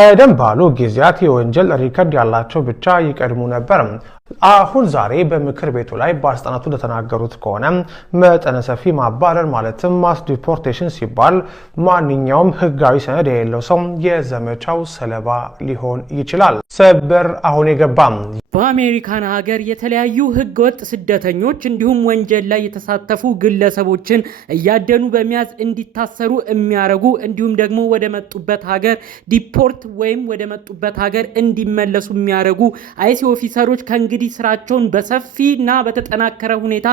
ቀደም ባሉ ጊዜያት የወንጀል ሪከርድ ያላቸው ብቻ ይቀድሙ ነበር። አሁን ዛሬ በምክር ቤቱ ላይ ባለስልጣናቱ እንደተናገሩት ከሆነ መጠነ ሰፊ ማባረር ማለትም ማስ ዲፖርቴሽን ሲባል ማንኛውም ህጋዊ ሰነድ የሌለው ሰው የዘመቻው ሰለባ ሊሆን ይችላል። ሰበር አሁን የገባም በአሜሪካን ሀገር የተለያዩ ህገወጥ ስደተኞች እንዲሁም ወንጀል ላይ የተሳተፉ ግለሰቦችን እያደኑ በመያዝ እንዲታሰሩ የሚያረጉ እንዲሁም ደግሞ ወደ መጡበት ሀገር ዲፖርት ወይም ወደ መጡበት ሀገር እንዲመለሱ የሚያረጉ አይሲ ኦፊሰሮች ከእንግዲህ ስራቸውን በሰፊና በተጠናከረ ሁኔታ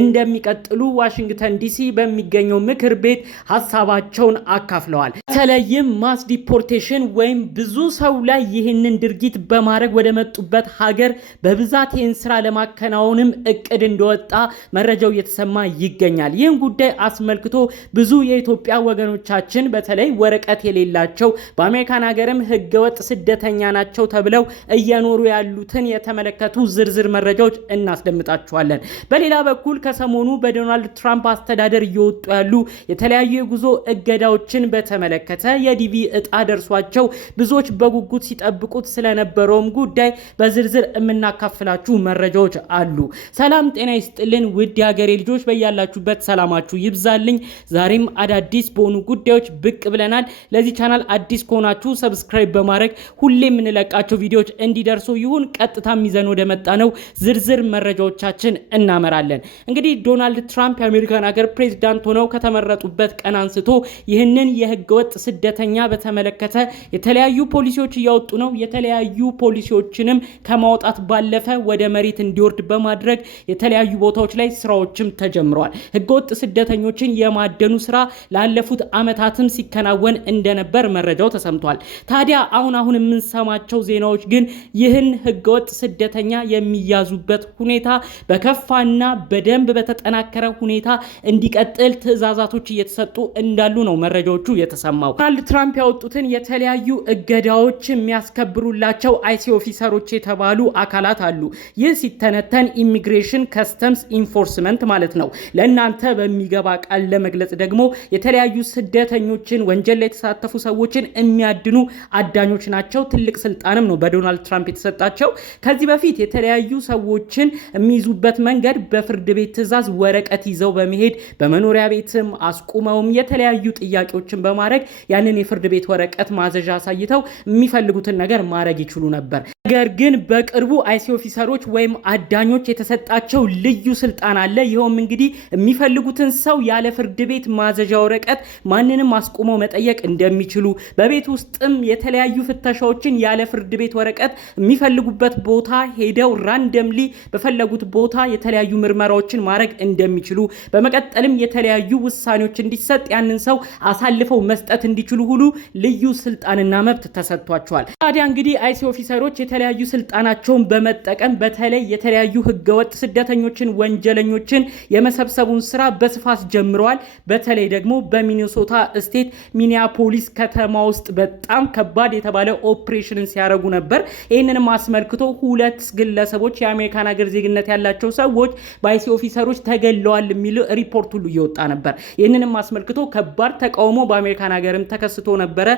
እንደሚቀጥሉ ዋሽንግተን ዲሲ በሚገኘው ምክር ቤት ሀሳባቸውን አካፍለዋል። በተለይም ማስ ዲፖርቴሽን ወይም ብዙ ሰው ላይ ይህንን ድርጊት በማድረግ ወደ መጡበት ሀገር በብዛት ይህን ስራ ለማከናወንም እቅድ እንደወጣ መረጃው እየተሰማ ይገኛል። ይህን ጉዳይ አስመልክቶ ብዙ የኢትዮጵያ ወገኖቻችን በተለይ ወረቀት የሌላቸው በአሜሪካን ሀገርም ህገወጥ ስደተኛ ናቸው ተብለው እየኖሩ ያሉትን የተመለከቱ ዝርዝር መረጃዎች እናስደምጣችኋለን። በሌላ በኩል ከሰሞኑ በዶናልድ ትራምፕ አስተዳደር እየወጡ ያሉ የተለያዩ የጉዞ እገዳዎችን በተመለከተ የዲቪ እጣ ደርሷቸው ብዙዎች በጉጉት ሲጠብቁት ስለነበረውም ጉዳይ በዝርዝር የምናካፍላችሁ መረጃዎች አሉ። ሰላም ጤና ይስጥልን ውድ የሀገሬ ልጆች፣ በያላችሁበት ሰላማችሁ ይብዛልኝ። ዛሬም አዳዲስ በሆኑ ጉዳዮች ብቅ ብለናል። ለዚህ ቻናል አዲስ ከሆናችሁ ሰብስክራይብ በማድረግ ሁሌ የምንለቃቸው ቪዲዮዎች እንዲደርሱ ይሁን። ቀጥታ ይዘን ወደ መጣ ነው ዝርዝር መረጃዎቻችን እናመራለን። እንግዲህ ዶናልድ ትራምፕ የአሜሪካን ሀገር ፕሬዝዳንት ሆነው ከተመረጡበት ቀን አንስቶ ይህንን የህገወጥ ስደተኛ በተመለከተ የተለያዩ ፖሊሲዎች እያወጡ ነው። የተለያዩ ፖሊሲዎችንም ከማውጣት ባለፈ ወደ መሬት እንዲወርድ በማድረግ የተለያዩ ቦታዎች ላይ ስራዎችም ተጀምረዋል። ህገወጥ ስደተኞችን የማደኑ ስራ ላለፉት አመታትም ሲከናወን እንደነበር መረጃው ተሰምቷል። ታዲያ አሁን የምንሰማቸው ዜናዎች ግን ይህን ህገወጥ ስደተኛ የሚያዙበት ሁኔታ በከፋና በደንብ በተጠናከረ ሁኔታ እንዲቀጥል ትዕዛዛቶች እየተሰጡ እንዳሉ ነው መረጃዎቹ የተሰማው። ዶናልድ ትራምፕ ያወጡትን የተለያዩ እገዳዎች የሚያስከብሩላቸው አይሲ ኦፊሰሮች የተባሉ አካላት አሉ። ይህ ሲተነተን ኢሚግሬሽን ከስተምስ ኢንፎርስመንት ማለት ነው። ለእናንተ በሚገባ ቃል ለመግለጽ ደግሞ የተለያዩ ስደተኞችን ወንጀል ላይ የተሳተፉ ሰዎችን የሚያድኑ አዳኞች ናቸው። ትልቅ ስልጣንም ነው በዶናልድ ትራምፕ የተሰጣቸው። ከዚህ በፊት የተለያዩ ሰዎችን የሚይዙበት መንገድ በፍርድ ቤት ትዕዛዝ ወረቀት ይዘው በመሄድ በመኖሪያ ቤትም አስቁመውም የተለያዩ ጥያቄዎችን በማድረግ ያንን የፍርድ ቤት ወረቀት ማዘዣ አሳይተው የሚፈልጉትን ነገር ማድረግ ይችሉ ነበር። ነገር ግን በቅርቡ አይሲ ኦፊሰሮች ወይም አዳኞች የተሰጣቸው ልዩ ስልጣን አለ። ይኸውም እንግዲህ የሚፈልጉትን ሰው ያለ ፍርድ ቤት ማዘዣ ወረቀት ማንንም አስቁመው መጠየቅ እንደሚችሉ፣ በቤት ውስጥም የተለያዩ ፍተሻዎችን ያለ ፍርድ ቤት ወረቀት የሚፈልጉበት ቦታ ሄደው ራንደምሊ በፈለጉት ቦታ የተለያዩ ምርመራዎችን ማድረግ እንደሚችሉ፣ በመቀጠልም የተለያዩ ውሳኔዎች እንዲሰጥ ያንን ሰው አሳልፈው መስጠት እንዲችሉ ሁሉ ልዩ ስልጣንና መብት ተሰጥቷቸዋል። ታዲያ እንግዲህ አይሲ ኦፊሰሮች የተለያዩ ስልጣናቸውን በመጠቀም በተለይ የተለያዩ ህገወጥ ስደተኞችን ወንጀለኞችን የመሰብሰቡን ስራ በስፋት ጀምረዋል። በተለይ ደግሞ በሚኒሶታ ስቴት ሚኒያፖሊስ ከተማ ውስጥ በጣም ከባድ የተባለ ኦፕሬሽንን ሲያደርጉ ነበር። ይህንንም አስመልክቶ ሁለት ግለሰቦች የአሜሪካን ሀገር ዜግነት ያላቸው ሰዎች በአይሲ ኦፊሰሮች ተገለዋል የሚል ሪፖርት ሁሉ እየወጣ ነበር። ይህንንም አስመልክቶ ከባድ ተቃውሞ በአሜሪካን ሀገርም ተከስቶ ነበረ።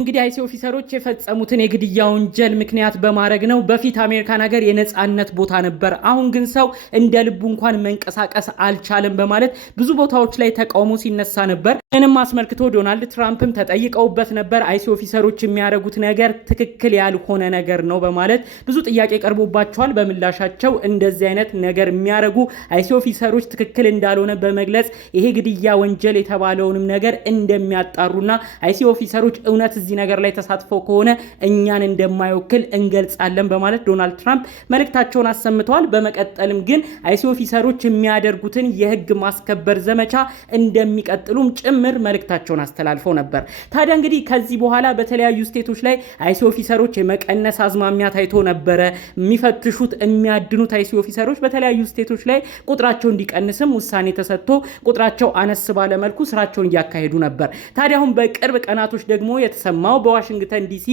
እንግዲህ አይሲ ኦፊሰሮች የፈጸሙትን የግድያ ወንጀል ምክንያት በማድረግ ነው። በፊት አሜሪካን ሀገር የነጻነት ቦታ ነበር፣ አሁን ግን ሰው እንደ ልቡ እንኳን መንቀሳቀስ አልቻለም በማለት ብዙ ቦታዎች ላይ ተቃውሞ ሲነሳ ነበር። ይህንም አስመልክቶ ዶናልድ ትራምፕም ተጠይቀውበት ነበር። አይሲ ኦፊሰሮች የሚያደርጉት ነገር ትክክል ያልሆነ ነገር ነው በማለት ብዙ ጥያቄ ቀርቦባቸዋል። በምላሻቸው እንደዚህ አይነት ነገር የሚያደርጉ አይሲ ኦፊሰሮች ትክክል እንዳልሆነ በመግለጽ ይሄ ግድያ ወንጀል የተባለውንም ነገር እንደሚያጣሩና አይሲ ኦፊሰሮች እውነት እዚህ ነገር ላይ ተሳትፈው ከሆነ እኛን እንደማይወክል እንገልጻለን በማለት ዶናልድ ትራምፕ መልእክታቸውን አሰምተዋል። በመቀጠልም ግን አይሲ ኦፊሰሮች የሚያደርጉትን የህግ ማስከበር ዘመቻ እንደሚቀጥሉም ጭምር መልእክታቸውን አስተላልፈው ነበር። ታዲያ እንግዲህ ከዚህ በኋላ በተለያዩ ስቴቶች ላይ አይሲ ኦፊሰሮች የመቀነስ አዝማሚያ ታይቶ ነበረ። የሚፈትሹት የሚያድኑት አይሲ ኦፊሰሮች በተለያዩ ስቴቶች ላይ ቁጥራቸው እንዲቀንስም ውሳኔ ተሰጥቶ ቁጥራቸው አነስ ባለ መልኩ ስራቸውን እያካሄዱ ነበር። ታዲያ አሁን በቅርብ ቀናቶች ደግሞ የተሰማው በዋሽንግተን ዲሲ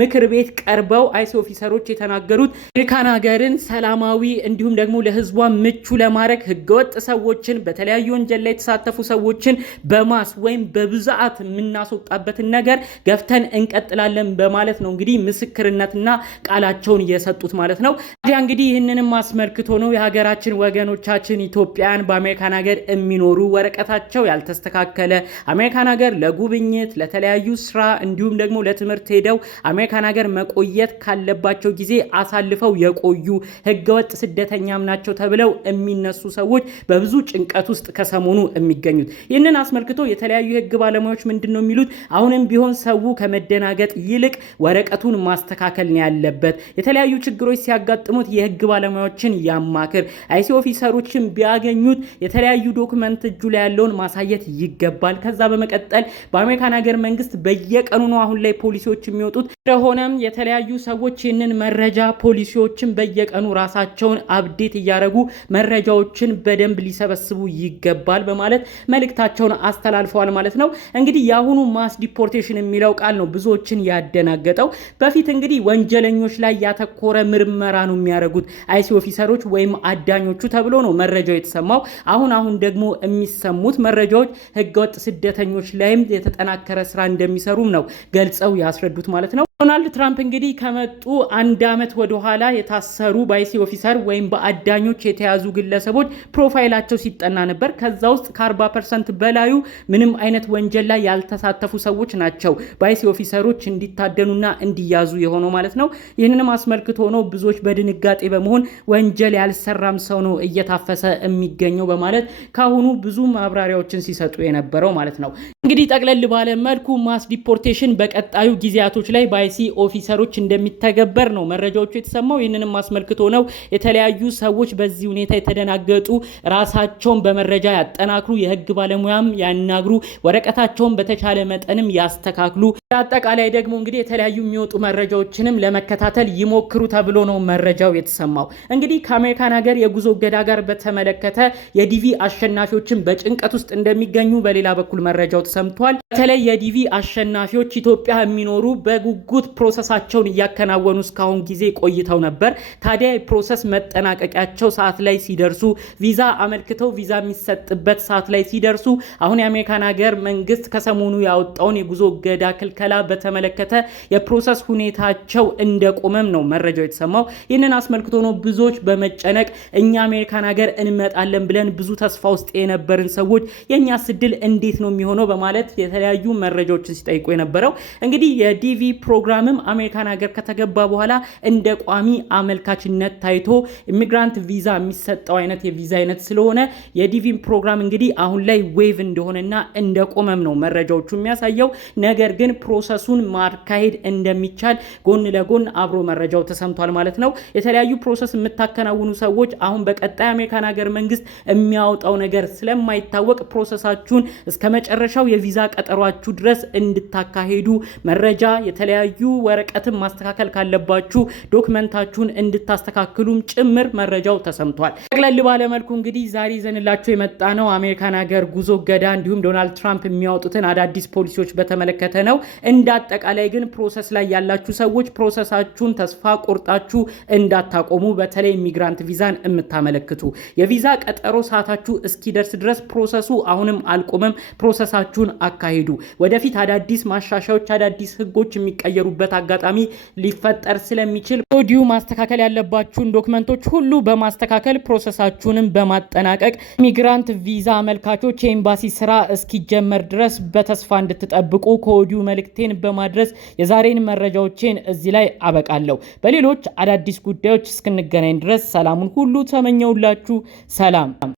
ምክር ቤት ቀርበው አይሲ ኦፊሰሮች የተናገሩት አሜሪካን ሀገርን ሰላማዊ እንዲሁም ደግሞ ለህዝቧ ምቹ ለማድረግ ህገወጥ ሰዎችን በተለያዩ ወንጀል ላይ የተሳተፉ ሰዎችን በማስ ወይም በብዛት የምናስወጣበትን ነገር ገፍተን እንቀጥላለን በማለት ነው እንግዲህ ምስክርነትና ቃላቸውን እየሰጡት ማለት ነው። ታዲያ እንግዲህ ይህንንም አስመልክቶ ነው የሀገራችን ወገኖቻችን ኢትዮጵያን በአሜሪካን ሀገር የሚኖሩ ወረቀታቸው ያልተስተካከለ አሜሪካን ሀገር ለጉብኝት ለተለያዩ ስራ እንዲሁም ደግሞ ለትምህርት ሄደው አሜሪካን ሀገር መቆየት ካለባቸው ጊዜ አሳልፈው የቆዩ ህገወጥ ስደተኛም ናቸው ተብለው የሚነሱ ሰዎች በብዙ ጭንቀት ውስጥ ከሰሞኑ የሚገኙት። ይህንን አስመልክቶ የተለያዩ የህግ ባለሙያዎች ምንድነው የሚሉት? አሁንም ቢሆን ሰው ከመደናገጥ ይልቅ ወረቀቱን ማስተካከል ነው ያለበት። የተለያዩ ችግሮች ሲያጋጥሙት የህግ ባለሙያዎችን ያማክር። አይሲ ኦፊሰሮችን ቢያገኙት የተለያዩ ዶክመንት እጁ ላይ ያለውን ማሳየት ይገባል። ከዛ በመቀጠል በአሜሪካን ሀገር መንግስት በየቀኑ ነው አሁን ላይ ፖሊሲዎች የሚወጡት። ስለሆነም የተለያዩ ሰዎች ይህንን መረጃ ፖሊሲዎችን በየቀኑ ራሳቸውን አፕዴት እያደረጉ መረጃዎችን በደንብ ሊሰበስቡ ይገባል በማለት መልእክታቸውን አስተላልፈዋል ማለት ነው። እንግዲህ የአሁኑ ማስ ዲፖርቴሽን የሚለው ቃል ነው ብዙዎችን ያደናገጠው። በፊት እንግዲህ ወንጀለኞች ላይ ያተኮረ ምርመራ ነው የሚያደርጉት አይሲ ኦፊሰሮች ወይም አዳኞቹ ተብሎ ነው መረጃው የተሰማው። አሁን ደግሞ የሚሰሙት መረጃዎች ህገወጥ ስደተኞች ላይም የተጠናከረ ስራ እንደሚሰሩም ነው ገልጸው ያስረዱት ማለት ነው። ዶናልድ ትራምፕ እንግዲህ ከመጡ አንድ አመት ወደ ኋላ የታሰሩ በአይሲ ኦፊሰር ወይም በአዳኞች የተያዙ ግለሰቦች ፕሮፋይላቸው ሲጠና ነበር። ከዛ ውስጥ ከ40% በላዩ ምንም አይነት ወንጀል ላይ ያልተሳተፉ ሰዎች ናቸው በአይሲ ኦፊሰሮች እንዲታደኑና እንዲያዙ የሆነው ማለት ነው። ይህንንም አስመልክቶ ነው ብዙዎች በድንጋጤ በመሆን ወንጀል ያልሰራም ሰው ነው እየታፈሰ የሚገኘው በማለት ካሁኑ ብዙ ማብራሪያዎችን ሲሰጡ የነበረው ማለት ነው። እንግዲህ ጠቅለል ባለ መልኩ ማስ ዲፖርቴሽን በቀጣዩ ጊዜያቶች ላይ በአይሲ ኦፊሰሮች እንደሚተገበር ነው መረጃዎቹ የተሰማው። ይህንንም አስመልክቶ ነው የተለያዩ ሰዎች በዚህ ሁኔታ የተደናገጡ ራሳቸውን በመረጃ ያጠናክሩ፣ የህግ ባለሙያም ያናግሩ፣ ወረቀታቸውን በተቻለ መጠንም ያስተካክሉ። አጠቃላይ ደግሞ እንግዲህ የተለያዩ የሚወጡ መረጃዎችንም ለመከታተል ይሞክሩ ተብሎ ነው መረጃው የተሰማው። እንግዲህ ከአሜሪካን ሀገር የጉዞ እገዳ ጋር በተመለከተ የዲቪ አሸናፊዎችን በጭንቀት ውስጥ እንደሚገኙ በሌላ በኩል መረጃው ተሰምቷል። በተለይ የዲቪ አሸናፊዎች ኢትዮጵያ የሚኖሩ በጉጉት ፕሮሰሳቸውን እያከናወኑ እስካሁን ጊዜ ቆይተው ነበር። ታዲያ የፕሮሰስ መጠናቀቂያቸው ሰዓት ላይ ሲደርሱ ቪዛ አመልክተው ቪዛ የሚሰጥበት ሰዓት ላይ ሲደርሱ አሁን የአሜሪካን ሀገር መንግስት ከሰሞኑ ያወጣውን የጉዞ እገዳ ክልከላ በተመለከተ የፕሮሰስ ሁኔታቸው እንደቆመም ነው መረጃው የተሰማው። ይህንን አስመልክቶ ነው ብዙዎች በመጨነቅ እኛ አሜሪካን ሀገር እንመጣለን ብለን ብዙ ተስፋ ውስጥ የነበርን ሰዎች የኛ ስድል እንዴት ነው የሚሆነው በማለት የተለያዩ መረጃዎችን ሲጠይቁ የነበረው። እንግዲህ የዲቪ ፕሮግራምም አሜሪካን ሀገር ከተገባ በኋላ እንደ ቋሚ አመልካችነት ታይቶ ኢሚግራንት ቪዛ የሚሰጠው አይነት የቪዛ አይነት ስለሆነ የዲቪ ፕሮግራም እንግዲህ አሁን ላይ ዌቭ እንደሆነና እንደቆመም ነው መረጃዎቹ የሚያሳየው። ነገር ግን ፕሮሰሱን ማካሄድ እንደሚቻል ጎን ለጎን አብሮ መረጃው ተሰምቷል ማለት ነው። የተለያዩ ፕሮሰስ የምታከናውኑ ሰዎች አሁን በቀጣይ አሜሪካን ሀገር መንግስት የሚያወጣው ነገር ስለማይታወቅ ፕሮሰሳችሁን እስከ መጨረሻው የቪዛ ቀጠሯችሁ ድረስ እንድታካሄዱ መረጃ የተለያዩ ወረቀትን ማስተካከል ካለባችሁ ዶክመንታችሁን እንድታስተካክሉም ጭምር መረጃው ተሰምቷል። ጠቅለል ባለ መልኩ እንግዲህ ዛሬ ይዘንላችሁ የመጣ ነው አሜሪካን ሀገር ጉዞ እገዳ እንዲሁም ዶናልድ ትራምፕ የሚያወጡትን አዳዲስ ፖሊሲዎች በተመለከተ ነው። እንዳጠቃላይ ግን ፕሮሰስ ላይ ያላችሁ ሰዎች ፕሮሰሳችሁን ተስፋ ቆርጣችሁ እንዳታቆሙ። በተለይ ኢሚግራንት ቪዛን የምታመለክቱ የቪዛ ቀጠሮ ሰዓታችሁ እስኪደርስ ድረስ ፕሮሰሱ አሁንም አልቆመም። ፕሮሰሳችሁን አካሂዱ። ወደፊት አዳዲስ ማሻሻያዎች፣ አዳዲስ ህጎች የሚቀየሩበት አጋጣሚ ሊፈጠር ስለሚችል ኦዲዮ ማስተካከል ያለባችሁን ዶክመንቶች ሁሉ በማስተካከል ፕሮሰሳችሁንም በማጠናቀቅ ኢሚግራንት ቪዛ አመልካቾች የኤምባሲ ስራ እስኪጀመር ድረስ በተስፋ እንድትጠብቁ ከኦዲዮ መልእክቴን በማድረስ የዛሬን መረጃዎችን እዚህ ላይ አበቃለሁ። በሌሎች አዳዲስ ጉዳዮች እስክንገናኝ ድረስ ሰላሙን ሁሉ ተመኘውላችሁ። ሰላም።